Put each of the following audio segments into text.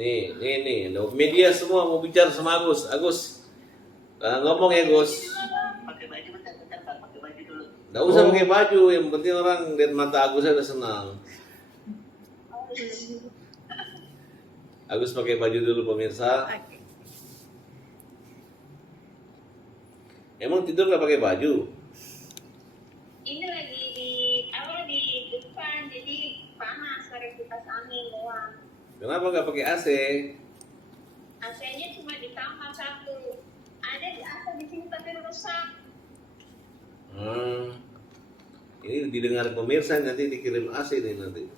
Nih, media semua mau bicara sama Agus. Agus, ngomong ya Gus. Pakai baju bentar, Pak. Pakai baju dulu. Nggak usah pakai baju, yang penting orang lihat mata Agus aja udah senang. Agus pakai baju dulu pemirsa. Emang tidur nggak pakai baju? Ini lagi di depan, jadi panas karena kipas angin doang. Kenapa nggak pakai AC? AC-nya cuma di kamar satu. Ada di AC di sini tapi rusak. Ini didengar pemirsa, nanti dikirim AC nih nanti.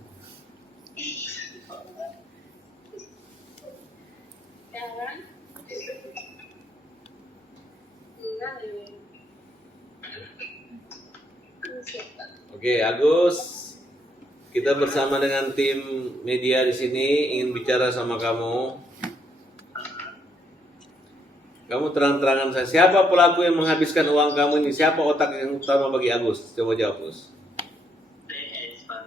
Jangan. Enggak ini. Oke, Agus, kita bersama dengan tim media di sini ingin bicara sama kamu. Kamu terang-terangan saya, siapa pelaku yang menghabiskan uang kamu ini? Siapa otak yang utama bagi Agus? Coba jawab, Gus. DS, Pak.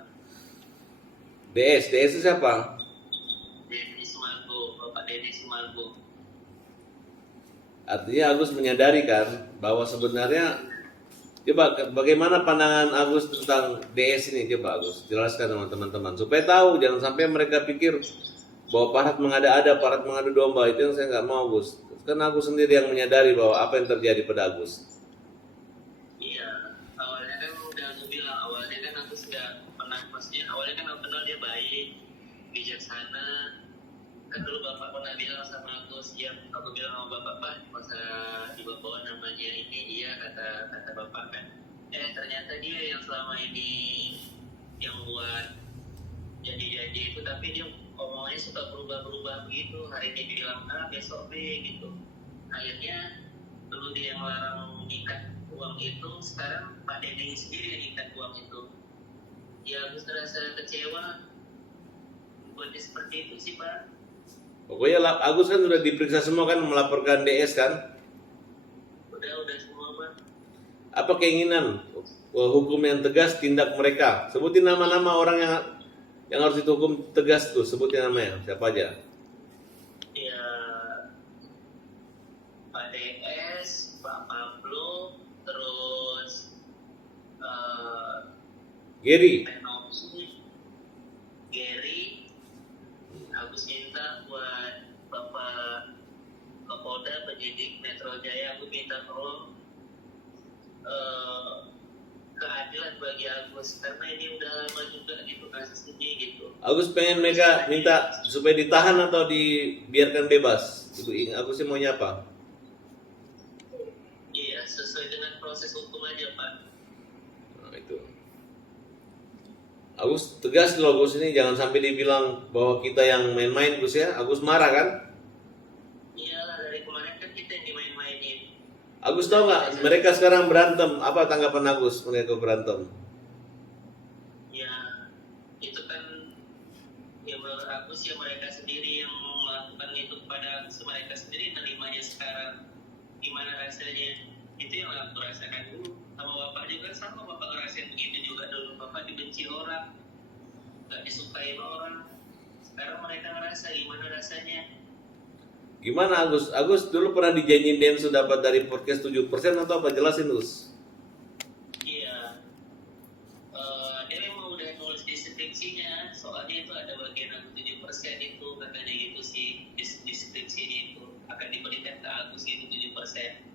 DS itu siapa? Denny Sumargo, Bapak Denny Sumargo. Artinya Agus menyadari kan bahwa sebenarnya, coba bagaimana pandangan Agus tentang DS ini? Coba Agus jelaskan sama teman-teman supaya tahu, jangan sampai mereka pikir bahwa Farhat mengada-ada, Farhat mengadu domba. Itu yang saya nggak mau, Gus. Kan Agus sendiri yang menyadari bahwa apa yang terjadi pada Agus. Iya, awalnya kan udah aku bilang, awalnya kan aku sudah pernah, maksudnya awalnya kan aku kenal dia baik, bijaksana. Kan dulu Bapak pernah bilang sama aku, siap, aku bilang sama Bapak, Pak, masa dibawa namanya ini, iya kata Bapak kan. Ternyata dia yang selama ini yang buat jadi itu, tapi dia omongnya suka berubah-berubah begitu. Hari ini bilang A, besok B gitu. Akhirnya dulu dia yang larang ikat uang itu, sekarang Pak Denny sendiri yang ikat uang itu. Ya aku merasa kecewa buatnya seperti itu sih, Pak. Pokoknya Agus kan sudah diperiksa semua kan, melaporkan DS kan. Udah semua, Pak. Apa keinginan hukum yang tegas tindak mereka? Sebutin nama-nama orang yang harus dihukum tegas tuh, sebutin namanya siapa aja. Ya Pak DS, Pak Pablo, terus Gary. Penoksi, Gary. Agus minta buat Bapak Kapolda penyidik Metro Jaya, aku minta tolong keadilan bagi Agus, karena ini udah lama juga gitu kasus ini gitu. Agus pengen mereka minta supaya ditahan atau dibiarkan bebas. Agus sih maunya apa? Iya, sesuai dengan proses hukum aja, Pak. Nah, itu. Agus tegas loh, Agus ini jangan sampai dibilang bahwa kita yang main-main, Gus ya. Agus marah kan? Iyalah, dari kemarin kan kita yang dimain-mainin. Agus tahu nggak mereka sekarang berantem? Apa tanggapan Agus mereka berantem? Ya, itu kan ya menurut aku sih mereka sendiri yang melakukan itu kepada mereka sendiri, nerimanya sekarang gimana rasanya. Itu yang aku rasakan dulu. Sama Bapak juga sama, Bapak ngerasain begitu juga dulu. Bapak dibenci orang, nggak disukai orang. Sekarang mereka ngerasa gimana rasanya. Gimana Agus? Agus dulu pernah dijanjiin Densu dapat dari podcast 7% atau apa? Jelasin Gus. Iya, dia memang udah nulis di skripsinya, soalnya itu ada bagian aku 7% itu, katanya gitu sih, di skripsinya itu akan diberikan ke Agus itu 7%.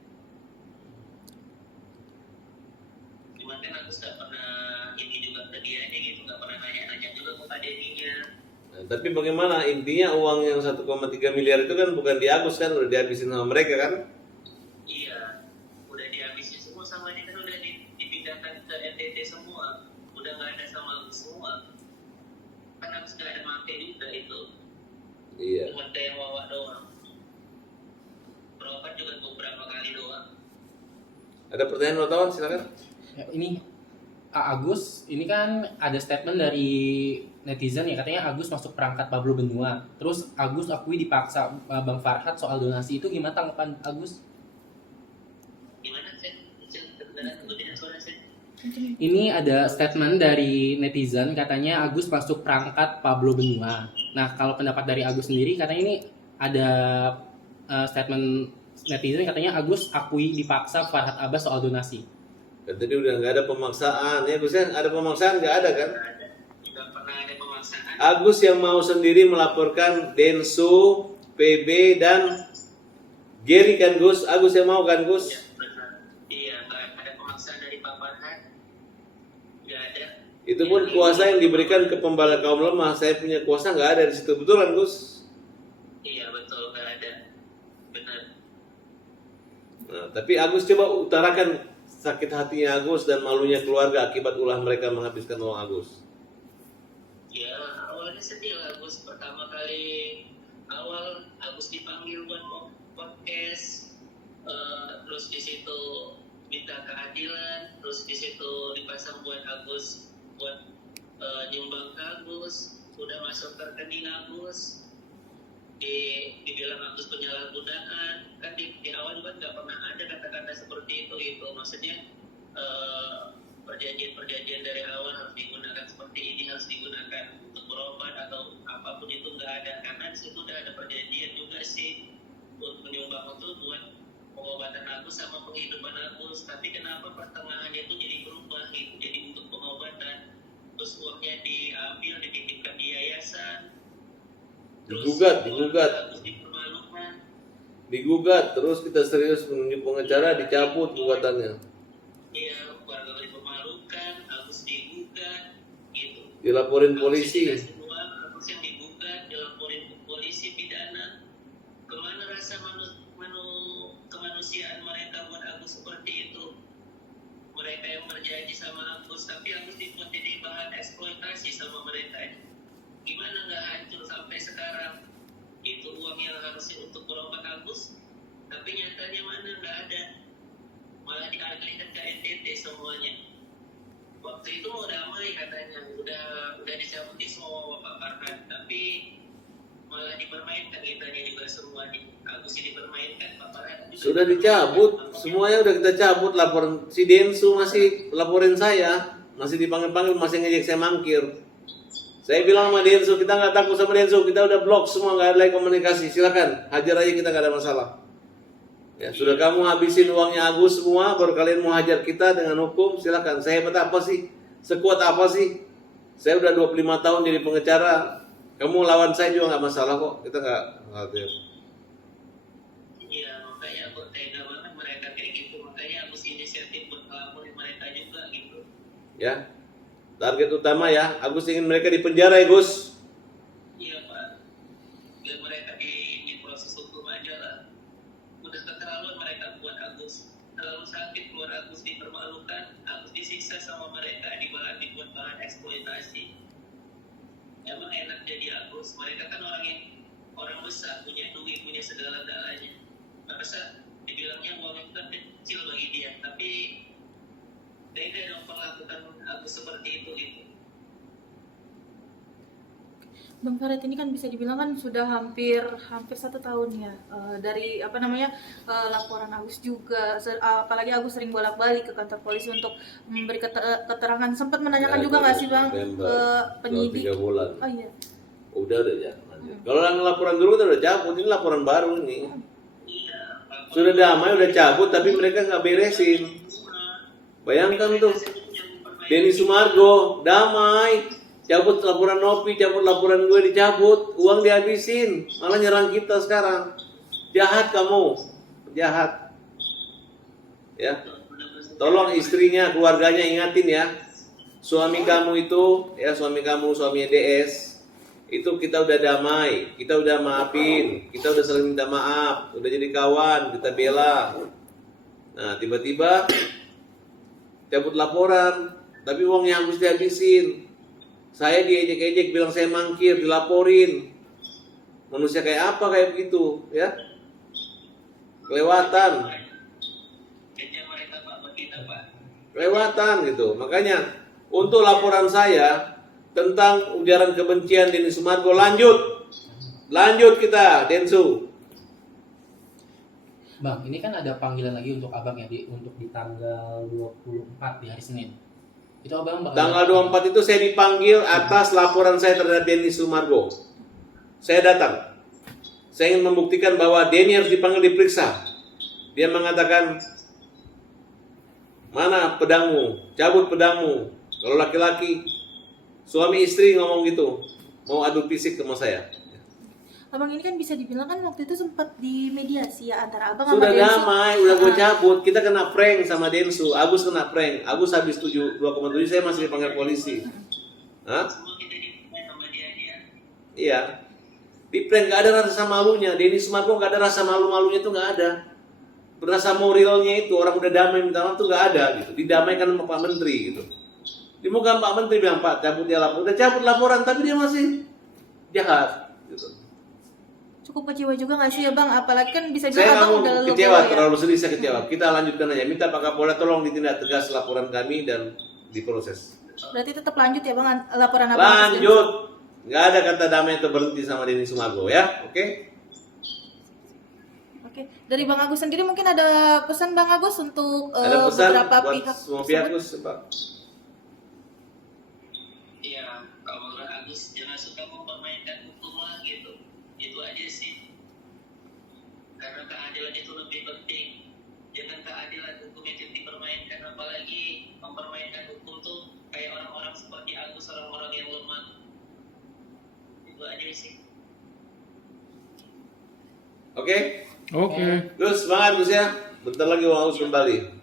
Cuman kan Agus gak pernah ini juga ke dia gitu, gak pernah nanya-nanya juga ke Pak Denny-nya. Nah, tapi bagaimana intinya uang yang 1,3 miliar itu kan bukan di Agus kan, udah dihabisin sama mereka kan? Iya, udah dihabisin semua sama dia, kan udah dipindahkan ke NTT semua, udah gak ada sama Agus semua. Kan Agus gak ada make juga itu. Iya. Cuma ada yang bawa doang. Berobat juga beberapa kali doang. Ada pertanyaan wartawan silakan. Ya, ini Agus, ini kan ada statement dari netizen ya, katanya Agus masuk perangkat Pablo Benua. Terus Agus akui dipaksa Bang Farhat soal donasi, itu gimana tanggapan Agus? Gimana sih? Beneran aku tidak suara sih. Ini ada statement dari netizen, katanya Agus masuk perangkat Pablo Benua. Nah, kalau pendapat dari Agus sendiri, katanya ini ada statement netizen, katanya Agus akui dipaksa Farhad Abbas soal donasi. Kan tadi udah nggak ada pemaksaan ya Gus ya, ada pemaksaan nggak ada kan? Tidak pernah ada pemaksaan. Agus yang mau sendiri melaporkan Densu, PB dan Gary kan Gus, Agus yang mau kan Gus? Ya, benar. Iya, nggak ada pemaksaan dari Pak Farhad. Nggak ada. Itu pun kuasa yang diberikan ke pembela kaum lemah, saya punya kuasa nggak ada di situ, betul kan Gus? Iya, betul, nggak ada. Benar. Nah, tapi Agus coba utarakan sakit hatinya Agus dan malunya keluarga akibat ulah mereka menghabiskan uang Agus. Ya, awalnya sedih lah Agus. Pertama kali awal Agus dipanggil buat podcast, terus di situ minta keadilan, terus di situ dipasang buat Agus buat nyumbang ke Agus, udah masuk rekening Agus, dibilang Agus penyalahgunaan. Kan di awal juga nggak pernah ada kata-kata seperti itu maksudnya perjanjian dari awal harus digunakan seperti ini, harus digunakan untuk berobat atau apapun itu nggak ada, karena di situ udah ada perjanjian juga sih untuk menyumbang itu buat pengobatan Agus sama penghidupan Agus. Tapi kenapa pertengahannya itu jadi berubah gitu, jadi untuk pengobatan, terus uangnya diambil dititipkan di yayasan, terus Digugat, Agus dipermalukan. digugat, terus kita serius menunjuk pengacara, dicabut gugatannya, Iya, keluarga dipermalukan, Agus digugat, gitu. dilaporin Agus polisi. yang dikasih uang, Agus yang digugat, dilaporin ke polisi pidana. Kemana rasa kemanusiaan mereka buat Agus seperti itu? Mereka yang berjanji sama Agus, tapi Agus dibuat jadi bahan eksploitasi sama mereka. Gimana nggak hancur sampai sekarang? Itu uang yang harusnya untuk berobat Agus, tapi nyatanya mana nggak ada. Malah dialihkan ke NTT semuanya. Waktu itu mau damai katanya, udah dicabutin semua Pak Farhad, tapi malah dipermainkan kitanya juga semuanya. Agus ini dipermainkan, Pak Farhad juga Sudah dicabut, semuanya udah kita cabut. Laporan si Densu masih laporin saya, masih dipanggil-panggil, masih ngejek saya mangkir. Saya bilang sama Densu, kita nggak takut sama Densu, kita udah blok semua, nggak ada lagi komunikasi. Silakan, hajar aja, kita nggak ada masalah. Ya, sudah kamu habisin uangnya Agus semua, baru kalian mau hajar kita dengan hukum, silakan. Saya hebat apa sih? Sekuat apa sih? Saya udah 25 tahun jadi pengacara. Kamu lawan saya juga nggak masalah kok, kita nggak khawatir. Iya, makanya aku tega banget mereka kayak gitu. Makanya Agus inisiatif buat ngelaporin mereka juga gitu. Ya, target utama ya, Agus ingin mereka di penjara ya Gus. Iya Pak, biar mereka diproses hukum aja lah. Udah keterlaluan mereka buat Agus, terlalu sakit keluar Agus dipermalukan, Agus disiksa sama mereka, dibuat bahan eksploitasi. Emang enak jadi Agus, mereka kan orang besar, punya duit, punya segala-galanya. Masa dibilangnya uang itu kan kecil bagi dia, tapi tega dong perlakukan Agus seperti itu gitu. Bang Farhad ini kan bisa dibilang kan sudah hampir 1 tahun ya dari laporan Agus juga, apalagi Agus sering bolak-balik ke kantor polisi untuk memberi keterangan, sempat menanyakan Ya, juga nggak sih Bang November, ke penyidik? 3 bulan. Oh iya. Udah ya. Kalau yang laporan dulu udah cabut, ini laporan baru nih. Iya, Sudah damai, udah cabut, tapi mereka nggak beresin. Bayangkan tuh, Denny Sumargo damai, cabut laporan Nopi, cabut laporan gue, dicabut, uang dihabisin, malah nyerang kita sekarang. Jahat kamu, jahat. Ya, tolong istrinya, keluarganya ingatin ya, suami kamu itu, ya suaminya DS, itu kita udah damai, kita udah maafin, kita udah saling minta maaf, udah jadi kawan, kita bela. Nah, tiba-tiba cabut laporan, tapi uangnya harus dihabisin. Saya diejek-ejek, bilang saya mangkir, dilaporin. Manusia kayak apa kayak begitu, ya? Kelewatan. Kayaknya mereka Pak, kita Pak. Kelewatan gitu. Makanya untuk laporan saya tentang ujaran kebencian Denny Sumargo, lanjut kita Densu. Bang, ini kan ada panggilan lagi untuk abang ya, untuk di tanggal 24 di hari Senin. Itu abang bakal Tanggal 24 itu saya dipanggil atas laporan saya terhadap Denny Sumargo. Saya datang. Saya ingin membuktikan bahwa Denny harus dipanggil diperiksa. Dia mengatakan, mana pedangmu? Cabut pedangmu. Kalau laki-laki, suami istri ngomong gitu, mau adu fisik sama saya. Abang ini kan bisa dibilang kan waktu itu sempat dimediasi ya antara abang Sudah sama Densu. damai, udah gue cabut. Kita kena prank sama Densu. Agus kena prank. Agus habis 2,7 saya masih dipanggil polisi. Hah? Semua kita dimain sama dia. Iya. Di prank gak ada rasa malunya. Denny Sumargo gak ada rasa malu-malunya itu gak ada. Rasa moralnya itu orang udah damai minta maaf tuh gak ada gitu. Didamaikan sama Pak Menteri gitu. Di muka Pak Menteri bilang, Pak cabut dia laporan. Udah cabut laporan tapi dia masih jahat gitu. Cukup kecewa juga nggak sih ya bang? Apalagi kan bisa Saya bilang nggak abang mau udah legowo kecewa, ya. terlalu sedih saya kecewa. Kita lanjutkan aja. Minta Pak Kapolda tolong ditindak tegas laporan kami dan diproses. Berarti tetap lanjut ya bang laporan abang. atas Densu. Lanjut. Nggak ada kata damai atau berhenti sama Denny Sumargo ya, oke? Oke, dari Bang Agus sendiri mungkin ada pesan Bang Agus untuk Ada pesan beberapa buat pihak semua tersebut? pihak Gus, Pak. Iya, kalau menurut Agus jangan suka mempermainkan hukum lah gitu. Itu aja sih. Karena keadilan itu lebih penting. Jangan keadilan hukum itu dipermainkan, apalagi mempermainkan hukum tuh kayak orang-orang seperti Agus, orang-orang yang lemah. Itu aja sih. Oke? Oke. Gus, semangat Gus ya. Bentar lagi Bang Agus kembali.